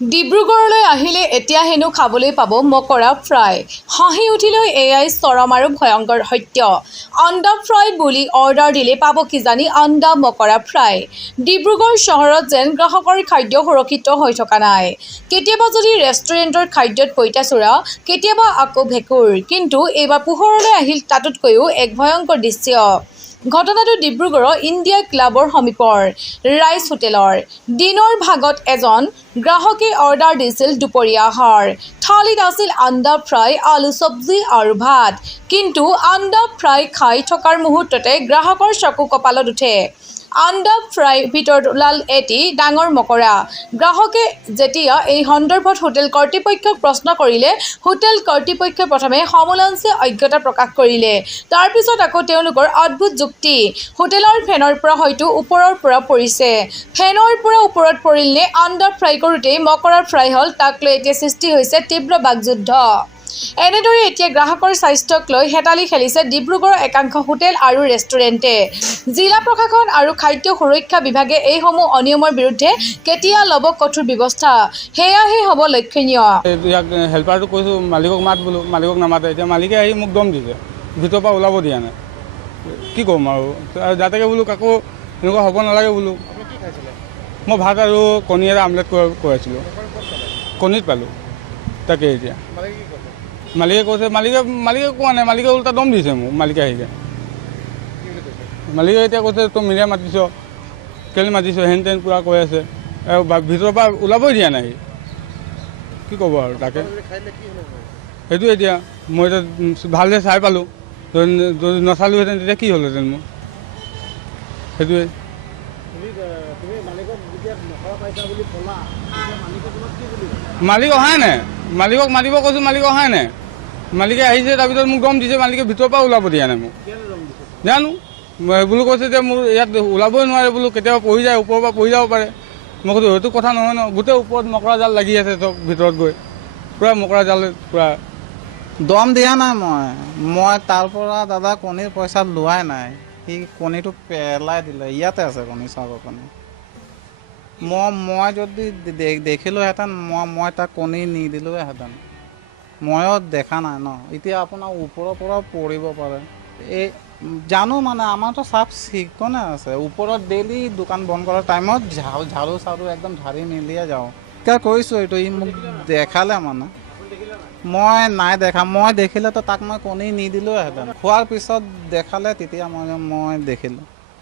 ডিব্ৰুগড়লৈ আহিলে এতিয়া হেনো খাবলৈ পাব মকৰা ফ্ৰাই। হাঁহি উঠিলৈ এয়াই চৰম আৰু ভয়ংকৰ সত্য। আণ্ডা ফ্ৰাই বুলি অৰ্ডাৰ দিলে পাব কিজানি আণ্ডা মকৰা ফ্ৰাই। ডিব্ৰুগড় চহৰত যেন গ্ৰাহকৰ খাদ্য সুৰক্ষিত হৈ থকা নাই। কেতিয়াবা যদি ৰেষ্টুৰেণ্টৰ খাদ্যত পঁইতাচোৰা, কেতিয়াবা আকৌ ভেঁকুৰ। কিন্তু এইবাৰ পোহৰলৈ আহিল তাতোতকৈও এক ভয়ংকৰ দৃশ্য। ঘটনাটো ডিব্ৰুগড়ৰ ইণ্ডিয়া ক্লাবৰ সমীপৰ ৰাইচ হোটেলৰ। দিনৰ ভাগত এজন গ্ৰাহকে অৰ্ডাৰ দিছিল দুপৰীয়া আহাৰ। থালিত আছিল আণ্ডা ফ্ৰাই, আলু চব্জি আৰু ভাত। কিন্তু আণ্ডা ফ্ৰাই খাই থকাৰ মুহূৰ্ততে গ্ৰাহকৰ চকু কপালত উঠে। আণ্ডা ফ্ৰাইৰ ভিতৰত ওলাল এটি ডাঙৰ মকৰা। গ্ৰাহকে যেতিয়া এই সন্দৰ্ভত হোটেল কৰ্তৃপক্ষক প্ৰশ্ন কৰিলে, হোটেল কৰ্তৃপক্ষই প্ৰথমে সমোলাঞ্চে অজ্ঞতা প্ৰকাশ কৰিলে। তাৰ পিছত আকৌ তেওঁলোকৰ অদ্ভুত যুক্তি, হোটেলৰ ফেনৰ পৰা হয়তো ওপৰৰ পৰা পৰিছে। ফেনৰ পৰা ওপৰত পৰিল নে আণ্ডা ফ্ৰাই কৰোঁতেই মকৰা ফ্ৰাই হ'ল, তাক লৈ এতিয়া সৃষ্টি হৈছে তীব্ৰ বাকযুদ্ধ। এনেদৰে এতিয়া গ্ৰাহকৰ স্বাস্থ্যক লৈ হেতালি খেলিছে ডিব্ৰুগড়ৰ একাংশ হোটেল আৰু ৰেষ্টুৰেণ্টে। জিলা প্ৰশাসন আৰু খাদ্য সুৰক্ষা বিভাগে এইসমূহ অনিয়মৰ বিৰুদ্ধে কেতিয়া ল'ব কঠোৰ ব্যৱস্থা, সেয়াহে হ'ব লক্ষণীয়। ইয়াক হেল্পাৰটো কৈছোঁ মালিকক মাত বোলো, মালিকক নামাতে। এতিয়া মালিকে আহি মোক দম দিছে, ভিতৰৰ পৰা ওলাব দিয়া নাই। কি ক'ম আৰু যাতে বোলো কাকো এনেকুৱা হ'ব নালাগে বোলো। মই ভাত আৰু কণী এটা আমলেট কৰাইছিলোঁ, কণীত পালোঁ। তাকে এতিয়া মালিকে কৈছে, মালিকে কোৱা নাই, মালিকে ওলোটা দম দিছে মোক। মালিকে আহিছে, মালিকে এতিয়া কৈছে তই মিডিয়া মাতিছ, কেলৈ মাতিছ, হেন তেন পূৰা কৈ আছে। ভিতৰৰ পৰা ওলাবই দিয়া নাই। কি ক'ব আৰু তাকে সেইটো। এতিয়া মই এতিয়া ভালদৰে চাই পালোঁ, যদি নাচালোঁহেঁতেন তেতিয়া কি হ'লহেঁতেন মোৰ। সেইটোৱে মালিক অহাই নাই, মালিকক মাতিব কৈছোঁ, মালিক অহাই নাই। মালিকে আহিছে, তাৰপিছত মোক দম দিছে। মালিকে ভিতৰৰ পৰা ওলাব দিয়া নাই মোক। জানো বোলো কৈছে যে মোৰ ইয়াত ওলাবই নোৱাৰে বোলো, কেতিয়াবা পৰি যায়, ওপৰৰ পৰা পৰি যাব পাৰে। মই কৈছোঁ সেইটো কথা নহয় ন, গোটেই ওপৰত মকৰা জাল লাগি আছে, চব ভিতৰত গৈ পূৰা মকৰা জাল পূৰা। দম দিয়া নাই মই তাৰ পৰা দাদা কণীৰ পইচা লোৱাই নাই। সি কণীটো পেলাই দিলে, ইয়াতে আছে কণী, চাব কণী। মই যদি দেখিলোঁহেঁতেন মই তাক কণী নিদিলোঁহেঁতেন। ময়ো দেখা নাই ন। এতিয়া আপোনাৰ ওপৰৰ পৰা পৰিব পাৰে, এই জানো মানে আমাৰতো চাফ চিকুণে আছে। ওপৰত ডেইলি দোকান বন্ধ কৰাৰ টাইমত ঝাৰু চাৰু একদম ঢাৰি মেলিয়ে যাওঁ। এতিয়া কৰিছোঁ এইটো, ই মোক দেখালে মানে। মই নাই দেখা, মই দেখিলেতো তাক মই কণী নিদিলোঁহেঁতেন। খোৱাৰ পিছত দেখালে তেতিয়া মই দেখিলোঁ।